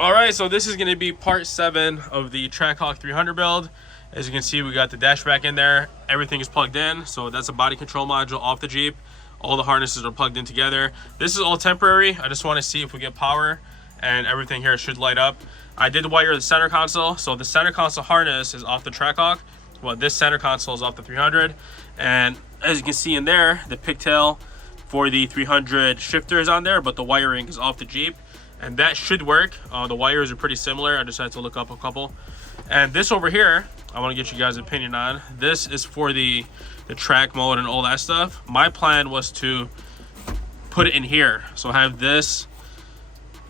All right, so this is going to be part 7 of the TrackHawk 300 build. As you can see, we got the dash back in there. Everything is plugged in, so that's a body control module off the Jeep. All the harnesses are plugged in together. This is all temporary. I just want to see if we get power, and everything here should light up. I did wire the center console, so the center console harness is off the TrackHawk. Well, this center console is off the 300, and as you can see in there, the pigtail for the 300 shifter is on there, but the wiring is off the Jeep. And that should work. The wires are pretty similar. I just had to look up a couple. And this over here, I want to get you guys' opinion on. This is for the track mode and all that stuff. My plan was to put it in here. So have this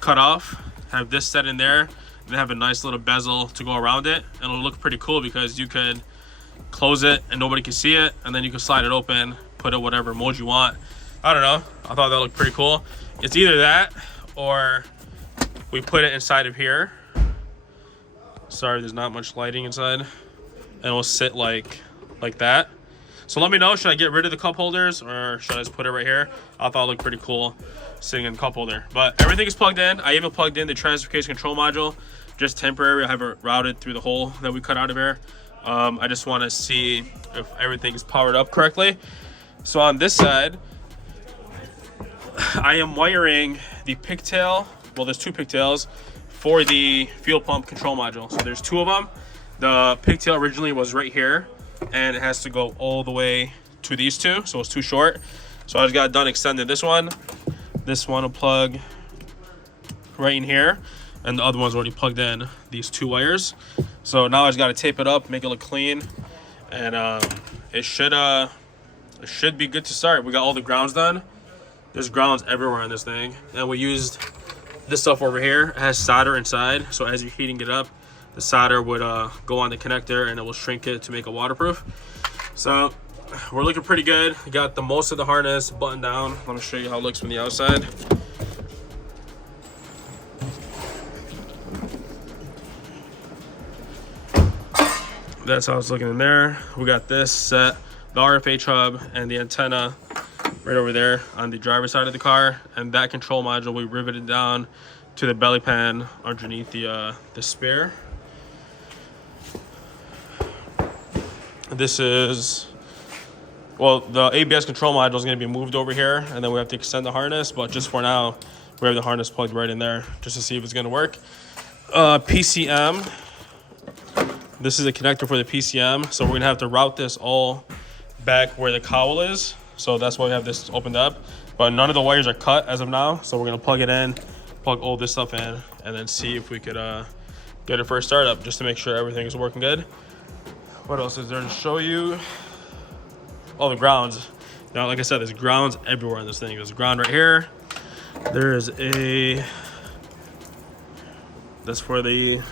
cut off, have this set in there, and then have a nice little bezel to go around it. And it'll look pretty cool because you could close it and nobody can see it. And then you can slide it open, put it whatever mode you want. I don't know. I thought that looked pretty cool. It's either that or we put it inside of here. Sorry, there's not much lighting inside. And it'll sit like that. So let me know, should I get rid of the cup holders or should I just put it right here? I thought it looked pretty cool sitting in the cup holder. But everything is plugged in. I even plugged in the transfer control module, just temporary. I have it routed through the hole that we cut out of here. I just want to see if everything is powered up correctly. So on this side, I am wiring the pigtail. Well, there's 2 pigtails for the fuel pump control module. So there's 2 of them. The pigtail originally was right here, and it has to go all the way to these 2, so it's too short. So I just got done extending this one. This one will plug right in here, and the other one's already plugged in, these 2 wires. So now I just got to tape it up, make it look clean, and it should be good to start. We got all the grounds done. There's grounds everywhere on this thing, and we used this stuff over here. It has solder inside, so as you're heating it up, the solder would go on the connector and it will shrink it to make it waterproof. So we're looking pretty good. We got the most of the harness buttoned down. Let me show you how it looks from the outside. That's how it's looking in there. We got this set, the RFH hub and the antenna right over there on the driver's side of the car, and that control module we riveted down to the belly pan underneath the spare. This is, well, the ABS control module is going to be moved over here, and then we have to extend the harness, but just for now we have the harness plugged right in there just to see if it's going to work. PCM, this is a connector for the PCM, so we're going to have to route this all back where the cowl is. So that's why we have this opened up, but none of the wires are cut as of now. So we're gonna plug it in, plug all this stuff in, and then see if we could get it for a startup, just to make sure everything is working good. What else is there to show you? Oh, the grounds. Now, like I said, there's grounds everywhere on this thing. There's a ground right here. There's that's for the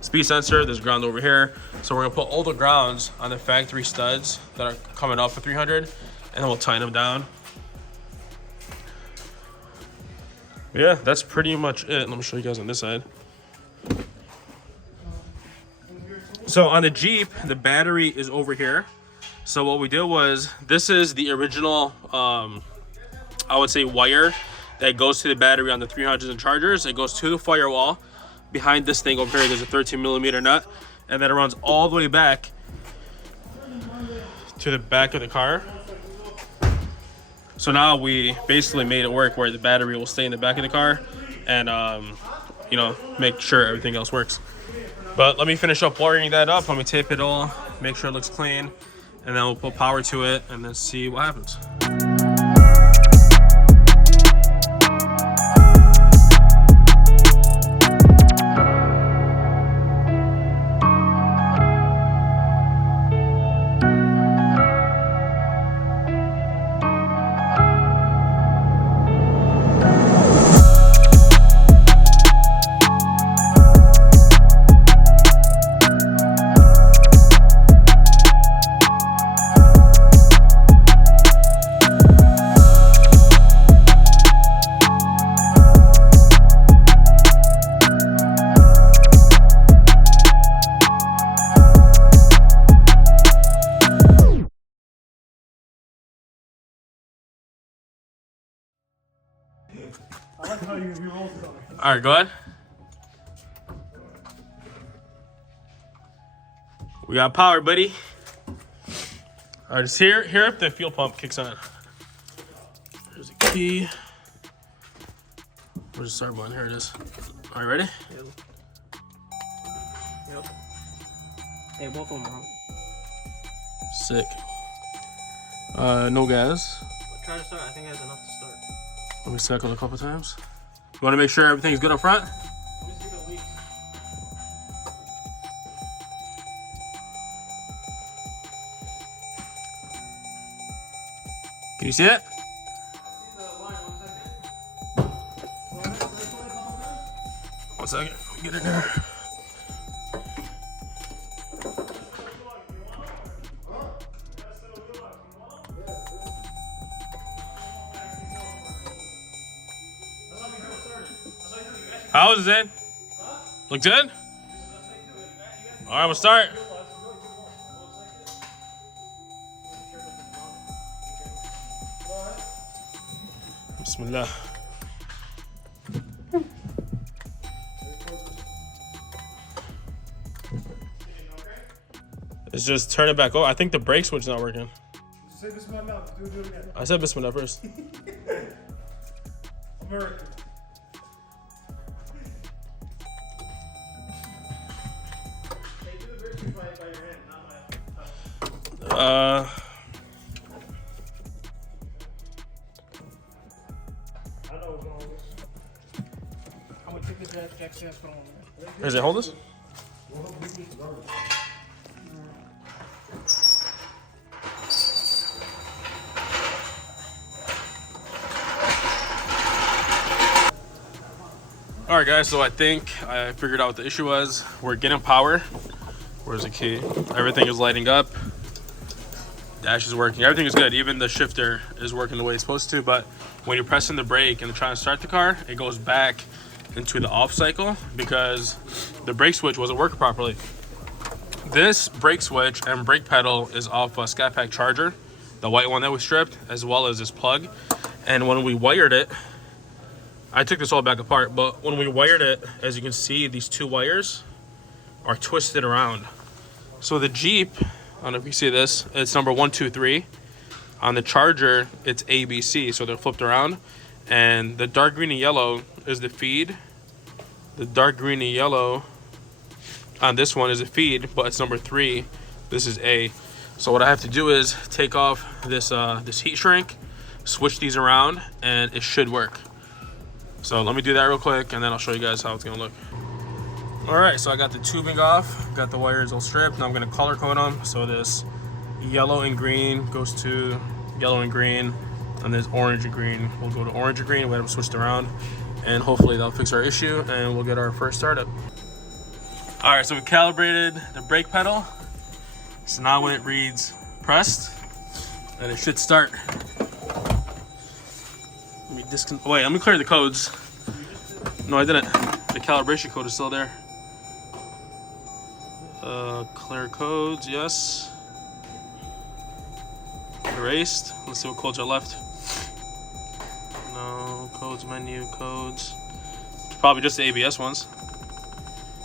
speed sensor. There's ground over here. So we're gonna put all the grounds on the factory studs that are coming off the 300. And then we'll tighten them down. Yeah, that's pretty much it. Let me show you guys on this side. So on the Jeep, the battery is over here. So what we did was, this is the original, I would say, wire that goes to the battery on the 300s and Chargers. It goes to the firewall. Behind this thing over here, there's a 13mm nut. And then it runs all the way back to the back of the car. So now we basically made it work where the battery will stay in the back of the car and, you know, make sure everything else works. But let me finish up wiring that up. Let me tape it all, make sure it looks clean, and then we'll put power to it and then see what happens. I like how you roll stuff. All right, go ahead. We got power, buddy. All right, just here if the fuel pump kicks on. There's a key. Where's the start button? Here it is. All right, ready? Yep. Yep. Hey, both of them are on. Sick. No gas. Try to start. I think it has enough to start. Let me cycle a couple times. You want to make sure everything's good up front? Let me see if it leaks. Can you see it? One second. Get in there. How is it? Look good? All right, we'll start. Bismillah. It's just turn it back. Oh, I think the brake switch is not working. Say Bismillah now. Do it again. I said Bismillah first. American. I know what's wrong with this. I'm gonna take the jack stand, put them on there. Does it hold this? All right, guys, so I think I figured out what the issue was. We're getting power. Where's the key? Everything is lighting up. Dash is working. Everything is good. Even the shifter is working the way it's supposed to. But when you're pressing the brake and trying to start the car, it goes back into the off cycle because the brake switch wasn't working properly. This brake switch and brake pedal is off a Scat Pack charger, the white one that we stripped, as well as this plug. And when we wired it, I took this all back apart, but when we wired it, as you can see, these two wires are twisted around. So the Jeep, I don't know if you see this, it's number 123. On the charger, it's ABC, so they're flipped around. And the dark green and yellow is the feed. The dark green and yellow on this one is a feed, but it's number 3. This is A. So what I have to do is take off this this heat shrink, switch these around, and it should work. So let me do that real quick, and then I'll show you guys how it's gonna look. All right, so I got the tubing off, got the wires all stripped. Now I'm gonna color code them. So this yellow and green goes to yellow and green, and this orange and green will go to orange and green. We have them switched around, and hopefully that'll fix our issue, and we'll get our first startup. All right, so we calibrated the brake pedal. So now when it reads pressed, then it should start. Wait, let me clear the codes. No, I didn't. The calibration code is still there. Clear codes, yes. Erased. Let's see what codes are left. No, codes menu, codes. Probably just the ABS ones.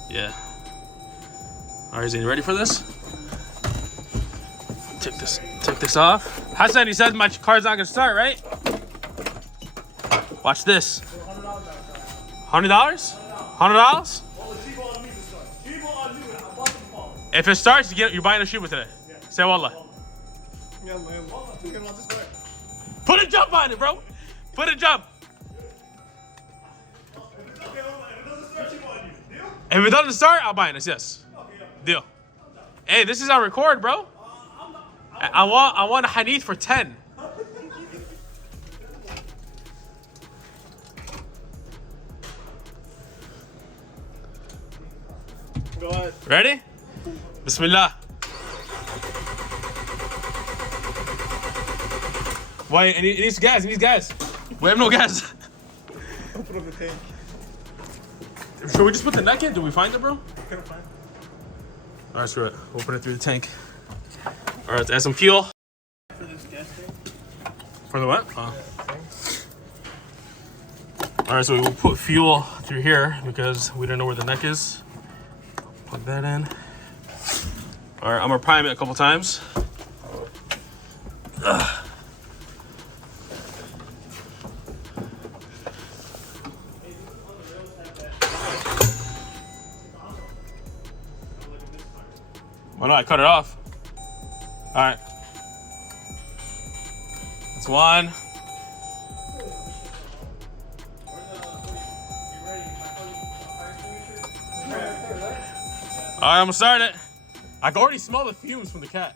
Yeah. All right, Zane, you ready for this? Take this off. Hassan, he said my car's not gonna start, right? Watch this. $100? $100? If it starts, you're buying a Shiba today. Say wallah. Put a jump on it, bro. Put a jump. If it doesn't start, I'll buy this. Yes. Deal. Hey, this is on record, bro. I want a Hadith for 10. Go ahead. Ready? Bismillah. Wait, it needs gas. It needs gas. We have no gas. Open up the tank. Should we just put the neck in? Did we find it, bro? Couldn't find it. All right, screw it. We'll put it through the tank. All right, let's add some fuel. For this gas tank? For the what? Oh. All right, so we will put fuel through here because we don't know where the neck is. Plug that in. All right, I'm gonna prime it a couple times. Oh no, I cut it off. All right. That's one. All right, I'm gonna start it. I can already smell the fumes from the cat.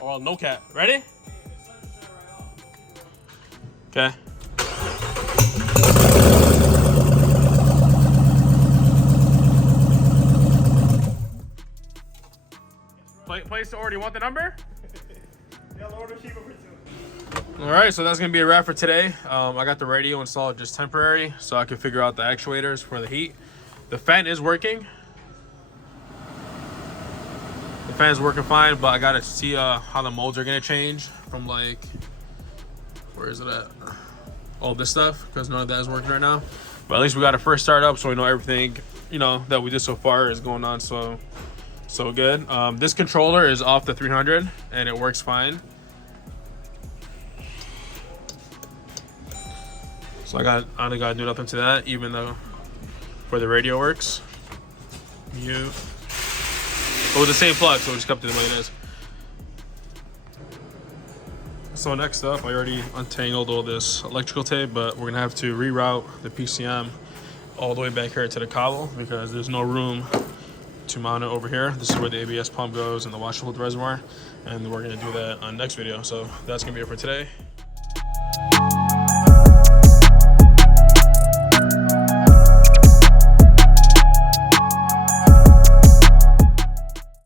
Oh, well, no cat. Ready? Okay. Place the order. You want the number? Yeah, Lord, keep over to. All right, so that's gonna be a wrap for today. I got the radio installed just temporary, so I can figure out the actuators for the heat. The fan is working. The fan is working fine, but I gotta see how the modes are gonna change from like, where is it at? All this stuff, because none of that is working right now. But at least we got to first start up, so we know everything, you know, that we did so far is going on so good. This controller is off the 300 and it works fine. So I only gotta do nothing to that, even though for the radio works. Mute. But with the same plug, so we just kept it the way it is. So next up, I already untangled all this electrical tape, but we're gonna have to reroute the PCM all the way back here to the cowle because there's no room to mount it over here. This is where the ABS pump goes and the washer fluid reservoir, and we're gonna do that on next video. So that's gonna be it for today.